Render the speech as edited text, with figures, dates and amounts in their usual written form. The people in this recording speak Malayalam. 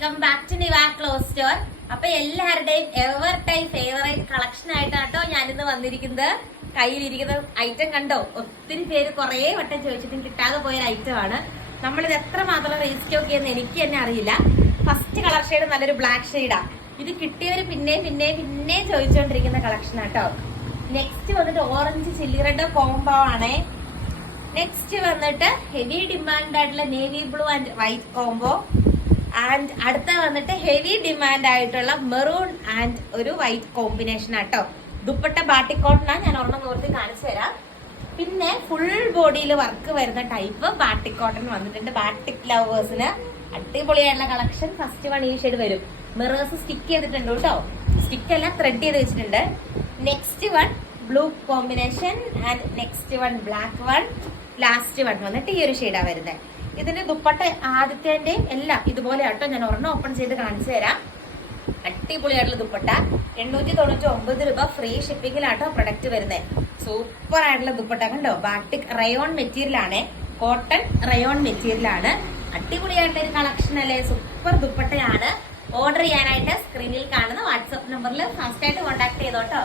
Welcome back to Niva cloth store. അപ്പൊ എല്ലാവരുടെയും എവർ ടൈം ഫേവറേറ്റ് കളക്ഷൻ ആയിട്ടാട്ടോ ഞാനിന്ന് വന്നിരിക്കുന്നത്. കയ്യിലിരിക്കുന്ന ഐറ്റം കണ്ടോ? ഒത്തിരി പേര് കുറെ വട്ടം ചോദിച്ചിട്ടും കിട്ടാതെ പോയ ഐറ്റം ആണ്. നമ്മളിത് എത്ര മാത്രം റീസ്റ്റോക്ക് ചെയ്യുന്ന എനിക്ക് തന്നെ അറിയില്ല. ഫസ്റ്റ് കളർ ഷെയ്ഡ് നല്ലൊരു ബ്ലാക്ക് ഷെയ്ഡാ. ഇത് കിട്ടിയവര് പിന്നെ ചോദിച്ചുകൊണ്ടിരിക്കുന്ന കളക്ഷൻ ആട്ടോ. നെക്സ്റ്റ് വന്നിട്ട് ഓറഞ്ച് ചില്ലി റെഡ് കോംബോ ആണേ. നെക്സ്റ്റ് വന്നിട്ട് ഹെവി ഡിമാൻഡ് ആയിട്ടുള്ള navy blue and white combo. And അടുത്ത വന്നിട്ട് ഹെവി ഡിമാൻഡ് ആയിട്ടുള്ള മെറൂൺ ആൻഡ് ഒരു വൈറ്റ് കോമ്പിനേഷൻ ആട്ടോ. ദുപ്പട്ട ബാട്ടിക് കോട്ടൺ ഞാൻ ഒരെണ്ണം നോർത്തി കാണിച്ചു തരാം. പിന്നെ ഫുൾ ബോഡിയിൽ വർക്ക് വരുന്ന ടൈപ്പ് ബാട്ടിക് കോട്ടൺ വന്നിട്ടുണ്ട്. ബാട്ടിക് ലവേഴ്സിന് അടിപൊളിയായിട്ടുള്ള കളക്ഷൻ. ഫസ്റ്റ് വൺ ഈ ഷെയ്ഡ് വരും. മിറേഴ്സ് സ്റ്റിക്ക് ചെയ്തിട്ടുണ്ട് കേട്ടോ. സ്റ്റിക്ക് അല്ല, ത്രെഡ് ചെയ്ത് വെച്ചിട്ടുണ്ട്. Next one blue combination and next one black one. Last one വന്നിട്ട് ഈ ഒരു ഷെയ്ഡാ വരുന്നത്. ഇതിന്റെ ദുപ്പട്ട ആദ്യത്തേന്റെയും എല്ലാം ഇതുപോലെ ആട്ടോ. ഞാൻ ഒരെണ്ണം ഓപ്പൺ ചെയ്ത് കാണിച്ചു തരാം. അടിപൊളിയായിട്ടുള്ള ദുപ്പട്ട. 899 രൂപ ഫ്രീ ഷിപ്പിംഗിലാട്ടോ പ്രൊഡക്റ്റ് വരുന്നത്. സൂപ്പർ ആയിട്ടുള്ള ദുപ്പട്ട കണ്ടോ? ബാട്ടിക് റയോൺ മെറ്റീരിയൽ ആണ്, കോട്ടൺ റയോൺ മെറ്റീരിയൽ ആണ്. അടിപൊളിയായിട്ടുള്ള ഒരു കളക്ഷൻ അല്ലേ? സൂപ്പർ ദുപ്പട്ടയാണ്. ഓർഡർ ചെയ്യാനായിട്ട് സ്ക്രീനിൽ കാണുന്ന വാട്സ്ആപ്പ് നമ്പറിൽ ഫാസ്റ്റ് ആയിട്ട് കോൺടാക്ട് ചെയ്തോട്ടോ.